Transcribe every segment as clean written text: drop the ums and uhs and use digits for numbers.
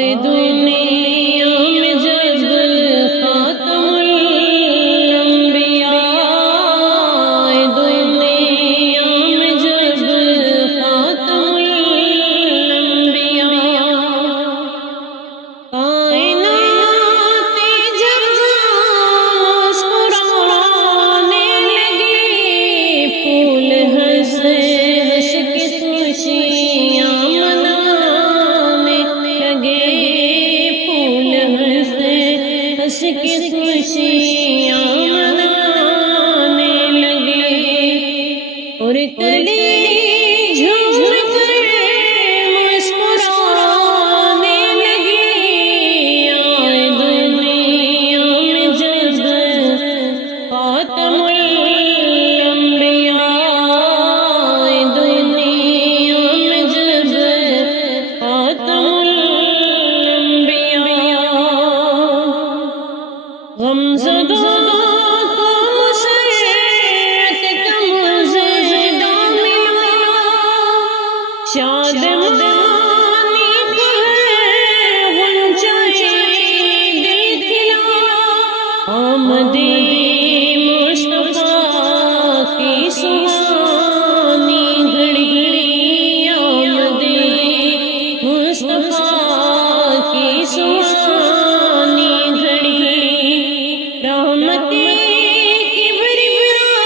آئے دنیا میں جب خاتم الانبیاء، آئے دنیا میں جب خاتم الانبیاء، کائنات جب مسکرانے لگی، پھول ہنس ہنس کے خوشیاں منانے لگے، پھول ہنس ہنس کے خوشیاں منانے لگے، اور کلی جھوم کر مسکرانے لگی، آئے دنیا میں جب خاتم الانبیاء، آئے دنیا میں جب خاتم الانبیاء، غمزدوں کو مسرت کا مزدہ ملا، شادمانی کو ہے غنچۂ دل کھلا، آمدی مصطفیٰ کی سہانی گھڑی، آمدی مصطفیٰ کی سہانی گھڑی، رحمتی کی بربرا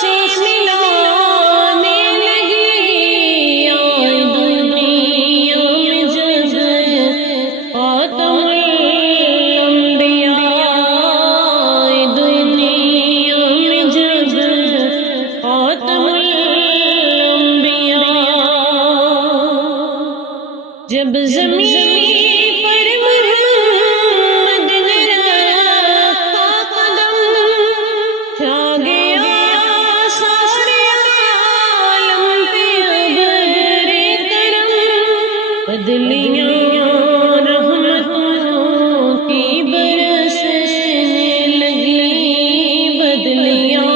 سے ملانے لگی، آئے دنیا میں جب خاتم الانبیاء، آئے دنیا میں جب خاتم الانبیاء، جب زمین پر محمد نے رکھا قدم، چھا گیا سارے عالم پہ ابر کرم، بدلیاں رحمتوں کی برسنے لگی، بدلیاں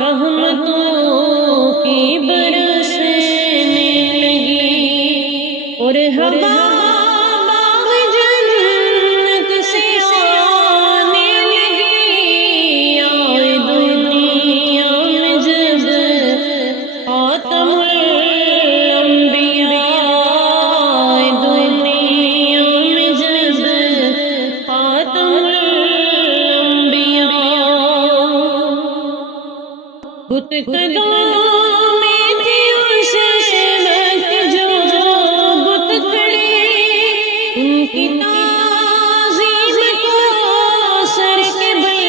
رحمتوں کی برسنے لگی، اور ہوا باغ جنت سے آنے لگی، آئے دنیا میں جب خاتم الانبیاء، آئے دنیا میں جب خاتم الانبیاء، بت قدوں میں تھی اس وقت جو بت کھڑے، ان کی تعظیم کو سر کے بل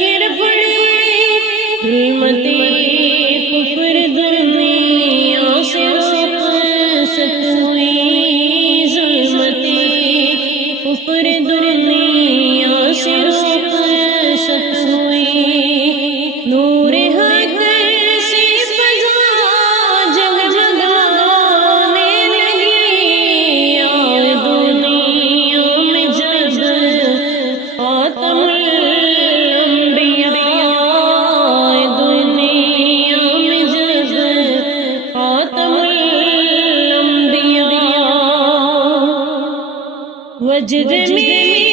گر پڑے، ظلمتی کفر دنیا سے رخصت ہوئی، ظلمتی کفر دنیا سے رخصت ہوئی، نور حق سے فضا جگمگانے لگی، آئے دنیا میں جب خاتم الانبیاء، آئے دنیا میں جب خاتم الانبیاء، وجد میں